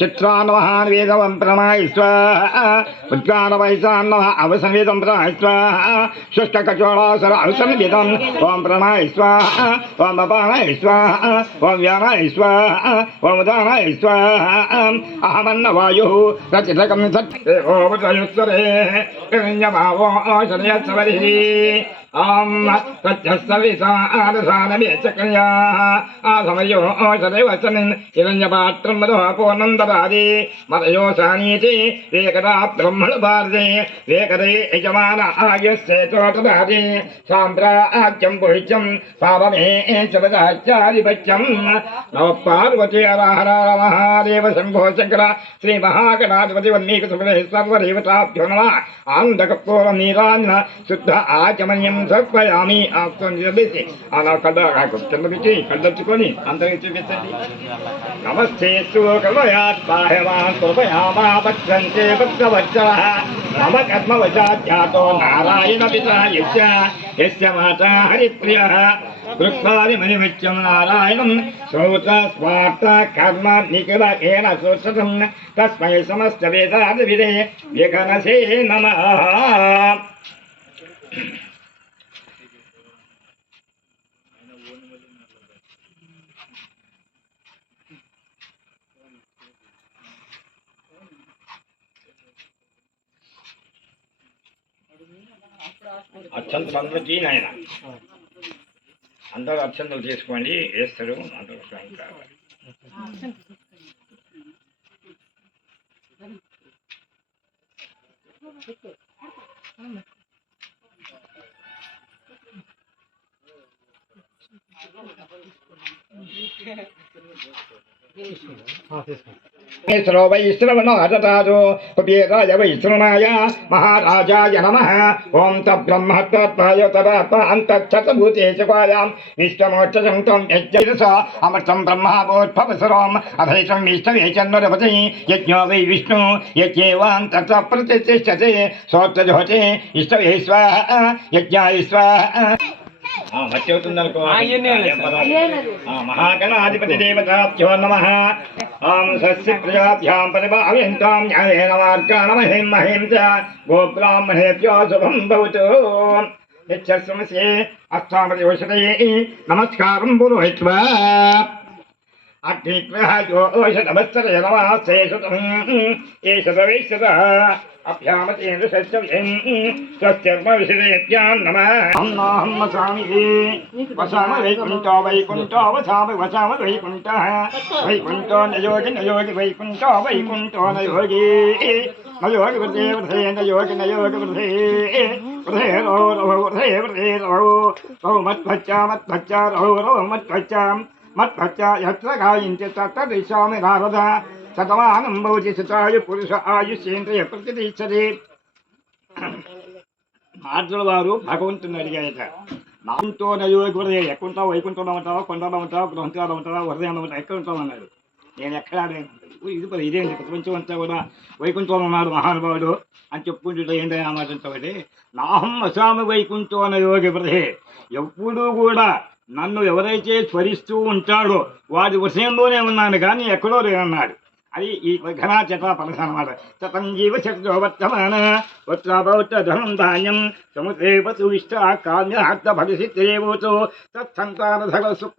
चित्रान्नमः वेदवं प्रणय स्वाहा उद्गानवैसान्नमः अवसंवेदं प्रणय स्वाहा शुष्ककचोळासर अवसंवेदम् ॐ प्रणय स्वाहा ॐ अपानय स्वाहा ॐ व्यानय स्वाहा ॐ उदानय स्वाहा अहमन्नवायुः रचितकं सत्ते ओमत्रयुस्वरे हिरण्यभावो शनयत्सवरिः ॐ तच्चसविसारसानमेचक्रियाः आधमयो शदैवचनिन् हिरण्यपात्रं मधुः पूर्णं ददाति मदयो सानीति वेकदा ब्रह्मणभारते वेकदे यजमान आयुस्येतो ददाति साम्राज्यं भुज्यं पावमे च वदाचारिपत्यं नमः पार्वती हर हर महादेव शम्भो शङ्कर श्रीमहागणाधिपति वन्मीकसुमने सर्वदेवताभ्यो नमः आनन्दकर्पूरनीराञ्जन शुद्ध आचमनीयं सर्पयामि ఆప్తం చేసి అలా కళ్ళ కింద పెట్టి కళ్ళొచ్చుకొని అందరికీ చూపించండి నమస్తే కృపయాత్మాహవాన్ కృపయామా భక్తంతే భక్తవత్సలః నమ కర్మవశాధ్యాతో నారాయణ పితా యస్య మాతా హరిప్రియః వృత్తాదిమనిమిత్యం నారాయణం శ్రోత స్వార్థ కర్మ నిఖిల ఏన సూత్రం తస్మై సమస్త వేదాదివిదే విఘనసే నమః. అత్యంత అందరికీ నాయన అందరూ అత్యంతలు చేసుకోండి వేస్తారు అందరూ కావాలి. వైశ్రవణాజతాజో కుబేరాయ వైశ్రవణాయ మహారాజాయ నమః. ఓం తబ్రహ్మత్వాయ తదాత్మాంతచ్చతభూతేశకాయాం విష్ణమోక్షం త్వం యజ్ఞ అమృతం బ్రహ్మాభూద్భవసరం అధైషం విష్ణవే చన్మరపతి యజ్ఞో వై విష్ణు యజ్ఞేవాం తత్ర ప్రతిష్ఠతే సోత్రజోతే ఇష్టవే స్వాహా యజ్ఞాయ స్వాహా. మట్టి అవుతుందనుకో. మహాగణాధిపతి దేవతాభ్యో నమః. ఓం సస్య ప్రజాభ్యాం పరిపాలయంతాం న్యాయేన మార్గాణ మహిం మహిం చ గోబ్రాహ్మణేభ్యో శుభం భవతు. యచ్చస్మసి అష్టామయోషతయే నమస్కారం పురోహిత్వా అగ్నిగ్రహయోషతమస్తరే నమః ఏషతవేషత అభ్యామతేంద్రసస్యం స్వస్యర్మ విశదేత్యాన్ నమః. అన్నాహం వసామి వసామ వైకుంఠో వైకుంఠో వసామి వసామ వైకుంఠః వైకుంఠో నయోగి నయోగి వైకుంఠో వైకుంఠో నయోగి నయోగి వృధే వృధే నయోగి నయోగి వృధే వృధే రో రో వృధే వృధే రో రో మత్పచ్చా మత్పచ్చా రో రో మత్పచ్చా మత్పచ్చా యత్ర గాయంతి తత్ర దిశామి నారద శతమానం భవతి శతాయు పురుష ఆయుష్యేంద్రియ ప్రతిష్టతి. ఆర్జుల వారు భగవంతుని అడిగాయట, నాంతో నయోగి వృధే ఎక్కడుంటావు, వైకుంఠంలో ఉంటావా, కొండలో ఉంటావా, గృహంలో ఉంటావా, హృదయంలో ఉంటావా, ఎక్కడ ఉంటావు అన్నాడు. నేను ఎక్కడ ఇది ఇదేంటి ప్రపంచం అంతా కూడా వైకుంఠంలో ఉన్నాడు మహానుభావుడు అని చెప్పుకుంటుంటే ఏంటని ఆ మాట అంటే, నాహం వసామి వైకుంఠో నయోగి వృధే. ఎప్పుడూ కూడా నన్ను ఎవరైతే స్మరిస్తూ ఉంటాడో వాడి విషయంలోనే ఉన్నాను కానీ ఎక్కడో లేనన్నాడు. అది ఈ ఘనా చట పలక అన్నమాట. శతం జీవ శక్తో వర్తమాన వత్రాభౌత ధనం ధాన్యం సముద్రే పశు ఇష్ట కామ్య భవిష్యత్ తత్సంతాన ధగ సుఖ